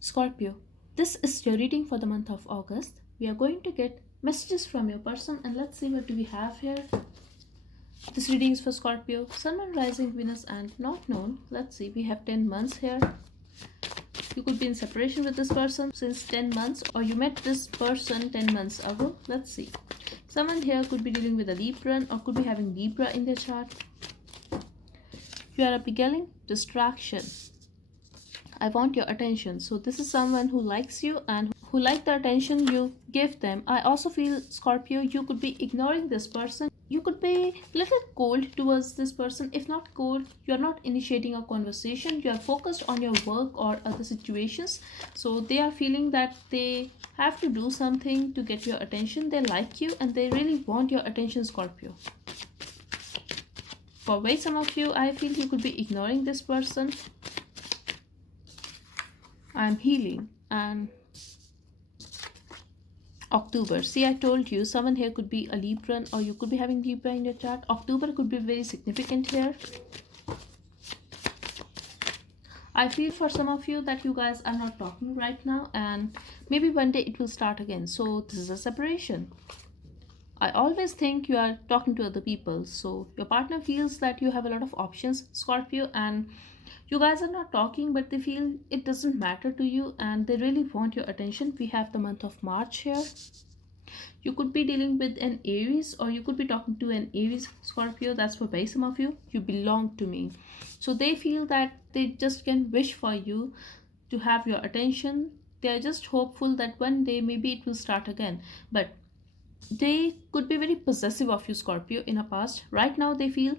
Scorpio, this is your reading for the month of August. We are going to get messages from your person and let's see what do we have here. This reading is for Scorpio, Sun, Moon, Rising, Venus and not known. Let's see, we have 10 months here. You could be in separation with this person since 10 months or you met this person 10 months ago. Let's see. Someone here could be dealing with a Libra or could be having Libra in their chart. You are a beginning distraction. I want your attention. So this is someone who likes you and who like the attention you give them. I also feel, Scorpio, you could be ignoring this person. You could be a little cold towards this person. If not cold, you're not initiating a conversation. You are focused on your work or other situations. So they are feeling that they have to do something to get your attention. They like you and they really want your attention, Scorpio. For way some of you, I feel you could be ignoring this person. I'm healing and October. See, I told you someone here could be a Libra or you could be having Libra in your chart. October could be very significant here. I feel for some of you that you guys are not talking right now and maybe one day it will start again. So this is a separation. I always think you are talking to other people. So your partner feels that you have a lot of options, Scorpio, and you guys are not talking, but they feel it doesn't matter to you and they really want your attention. We have the month of March here. You could be dealing with an Aries or you could be talking to an Aries, Scorpio. That's for by some of you. You belong to me. So they feel that they just can wish for you to have your attention. They are just hopeful that one day maybe it will start again. But they could be very possessive of you, Scorpio, in a past. Right now they feel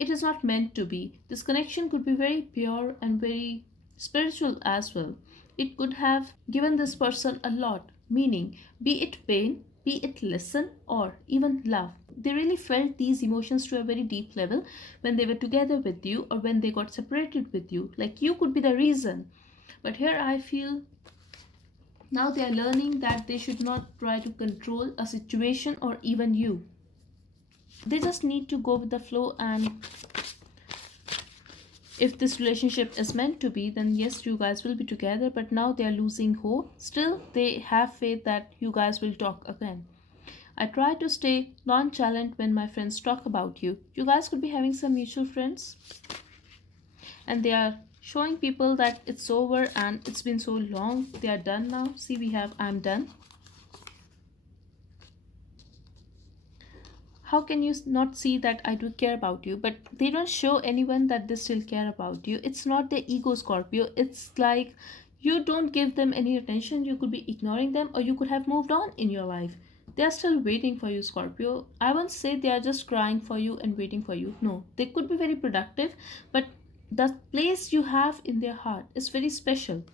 it is not meant to be. This connection could be very pure and very spiritual as well. It could have given this person a lot, meaning, be it pain, be it lesson, or even love. They really felt these emotions to a very deep level when they were together with you or when they got separated with you. Like you could be the reason. But here I feel now they are learning that they should not try to control a situation or even you. They just need to go with the flow, and if this relationship is meant to be, then yes, you guys will be together. But now they are losing hope. Still, they have faith that you guys will talk again. I try to stay nonchalant when my friends talk about you. You guys could be having some mutual friends and they are showing people that it's over and it's been so long. They are done now. See, we have I'm done. How can you not see that I do care about you? But they don't show anyone that they still care about you. It's not the ego, Scorpio. It's like you don't give them any attention. You could be ignoring them or you could have moved on in your life. They are still waiting for you, Scorpio. I won't say they are just crying for you and waiting for you. No, they could be very productive, but the place you have in their heart is very special.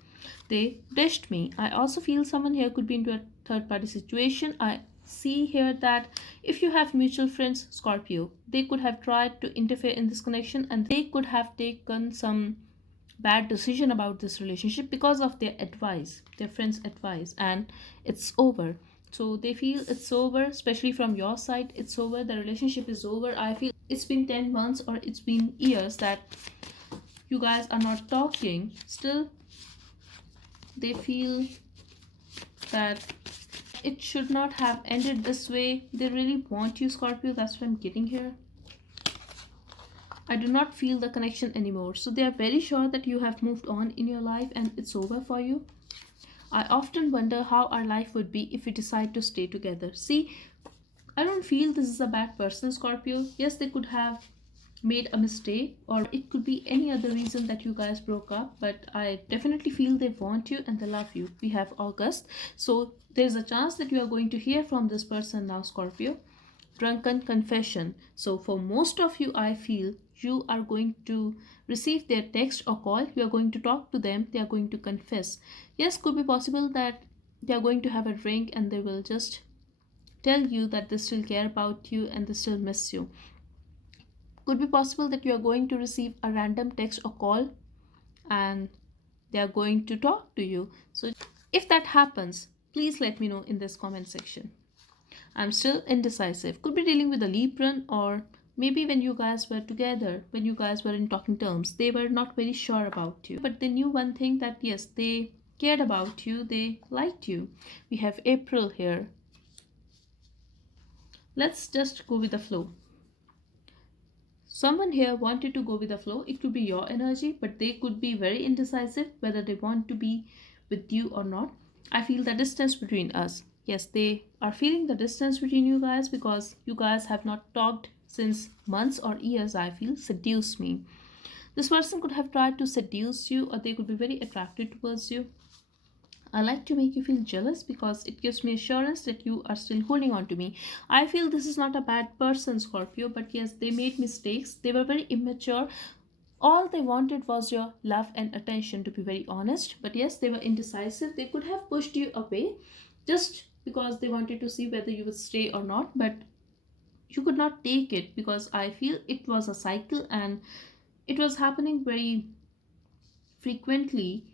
They dished me. I also feel someone here could be into a third party situation. I see here that if you have mutual friends, Scorpio, they could have tried to interfere in this connection and they could have taken some bad decision about this relationship because of their advice, their friends' advice, and it's over. So they feel it's over, especially from your side. It's over, the relationship is over. I feel it's been 10 months or it's been years that you guys are not talking. Still, they feel that it should not have ended this way. They really want you, Scorpio. That's what I'm getting here. I do not feel the connection anymore. So they are very sure that you have moved on in your life and it's over for you. I often wonder how our life would be if we decide to stay together. See, I don't feel this is a bad person, Scorpio. Yes, they could have made a mistake or it could be any other reason that you guys broke up, but I definitely feel they want you and they love you. We have August, so there's a chance that you are going to hear from this person now, Scorpio. Drunken confession. So for most of you, I feel you are going to receive their text or call. You are going to talk to them. They are going to confess. Yes, could be possible that they are going to have a drink and they will just tell you that they still care about you and they still miss you. Could be possible that you are going to receive a random text or call and they are going to talk to you. So if that happens, please let me know in this comment section. I'm still indecisive. Could be dealing with a Libran or maybe when you guys were together, when you guys were in talking terms, they were not very sure about you. But they knew one thing, that yes, they cared about you, they liked you. We have April here. Let's just go with the flow. Someone here wanted to go with the flow. It could be your energy, but they could be very indecisive whether they want to be with you or not. I feel the distance between us. Yes, they are feeling the distance between you guys because you guys have not talked since months or years. I feel seduce me. This person could have tried to seduce you, or they could be very attracted towards you. I like to make you feel jealous because it gives me assurance that you are still holding on to me. I feel this is not a bad person, Scorpio, but yes, they made mistakes. They were very immature. All they wanted was your love and attention, to be very honest. But yes, they were indecisive. They could have pushed you away just because they wanted to see whether you would stay or not. But you could not take it because I feel it was a cycle and it was happening very frequently.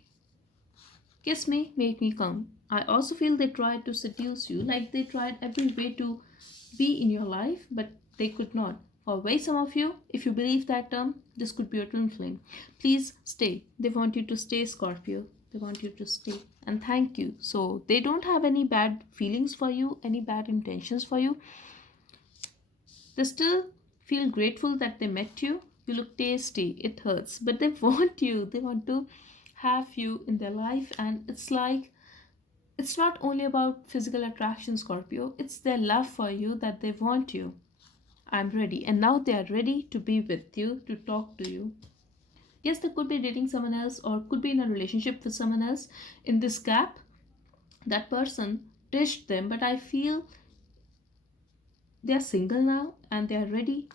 Kiss me, make me come. I also feel they tried to seduce you, like they tried every way to be in your life, but they could not. Or wait, some of you, if you believe that term, this could be your twin flame. Please stay. They want you to stay, Scorpio. They want you to stay. And thank you. So they don't have any bad feelings for you, any bad intentions for you. They still feel grateful that they met you. You look tasty. It hurts. But they want you. They want to have you in their life. And it's like, it's not only about physical attraction, Scorpio. It's their love for you that they want you. I'm ready. And now they are ready to be with you, to talk to you. Yes, they could be dating someone else or could be in a relationship with someone else. In this gap, that person ditched them. But I feel they are single now and they are ready.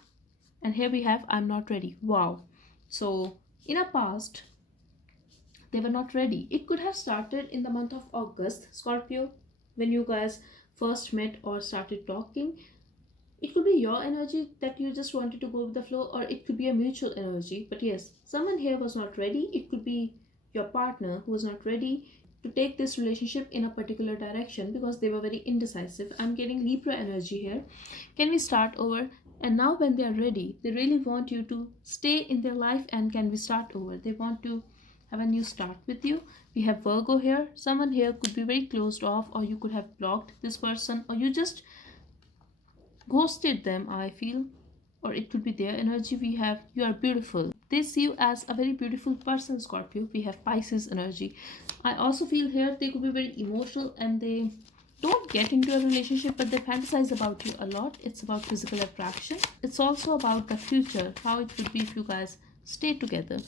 And here we have I'm not ready. Wow. So in a past, they were not ready. It could have started in the month of August, Scorpio, when you guys first met or started talking. It could be your energy that you just wanted to go with the flow, or it could be a mutual energy. But yes, someone here was not ready. It could be your partner who was not ready to take this relationship in a particular direction because they were very indecisive. I'm getting Libra energy here. Can we start over? And now, when they are ready, they really want you to stay in their life. And can we start over? They want to have a new start with you. We have Virgo here. Someone here could be very closed off, or you could have blocked this person, or you just ghosted them, I feel. Or it could be their energy. We have you are beautiful. They see you as a very beautiful person, Scorpio. We have Pisces energy. I also feel here they could be very emotional and they don't get into a relationship, but they fantasize about you a lot. It's about physical attraction. It's also about the future, how it would be if you guys stay together.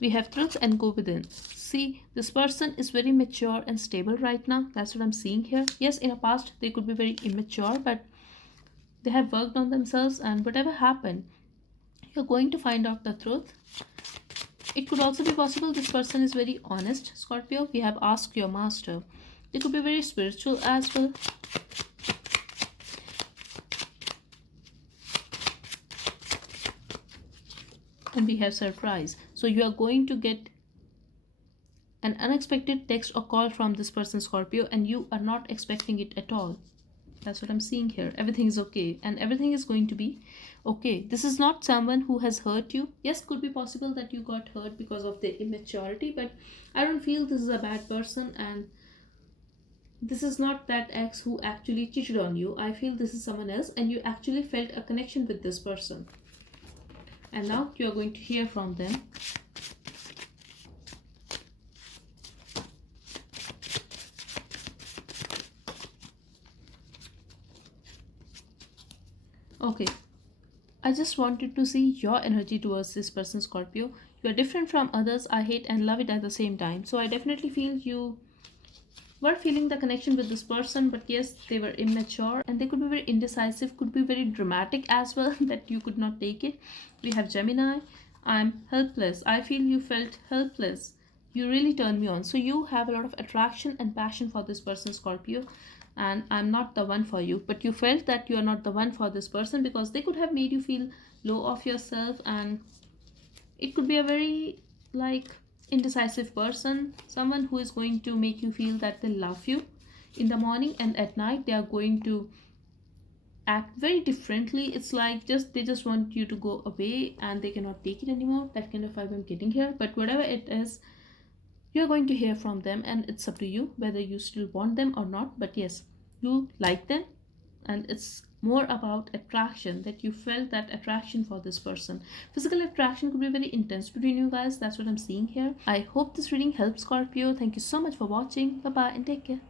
We have Truth and Go Within. See, this person is very mature and stable right now. That's what I'm seeing here. Yes, in a past they could be very immature, but they have worked on themselves, and whatever happened, you're going to find out the truth. It could also be possible this person is very honest, Scorpio. We have Ask Your Master. They could be very spiritual as well. And we have Surprise. So you are going to get an unexpected text or call from this person, Scorpio, and you are not expecting it at all. That's what I'm seeing here. Everything is okay and everything is going to be okay. This is not someone who has hurt you. Yes, could be possible that you got hurt because of their immaturity, but I don't feel this is a bad person, and this is not that ex who actually cheated on you. I feel this is someone else and you actually felt a connection with this person. And now you are going to hear from them. Okay, I just wanted to see your energy towards this person, Scorpio. You are different from others. I hate and love it at the same time. So I definitely feel you were feeling the connection with this person, but yes, they were immature and they could be very indecisive, could be very dramatic as well, that you could not take it. We have Gemini. I'm helpless. I feel you felt helpless. You really turned me on. So you have a lot of attraction and passion for this person, Scorpio. And I'm not the one for you. But you felt that you are not the one for this person because they could have made you feel low of yourself, and it could be a very like indecisive person, someone who is going to make you feel that they love you in the morning, and at night they are going to act very differently. It's like just they just want you to go away and they cannot take it anymore. That kind of vibe I'm getting here. But whatever it is, you're going to hear from them, and it's up to you whether you still want them or not. But yes, you like them, and it's more about attraction, that you felt that attraction for this person. Physical attraction could be very intense between you guys. That's what I'm seeing here. I hope this reading helps, Scorpio. Thank you so much for watching. Bye bye and take care.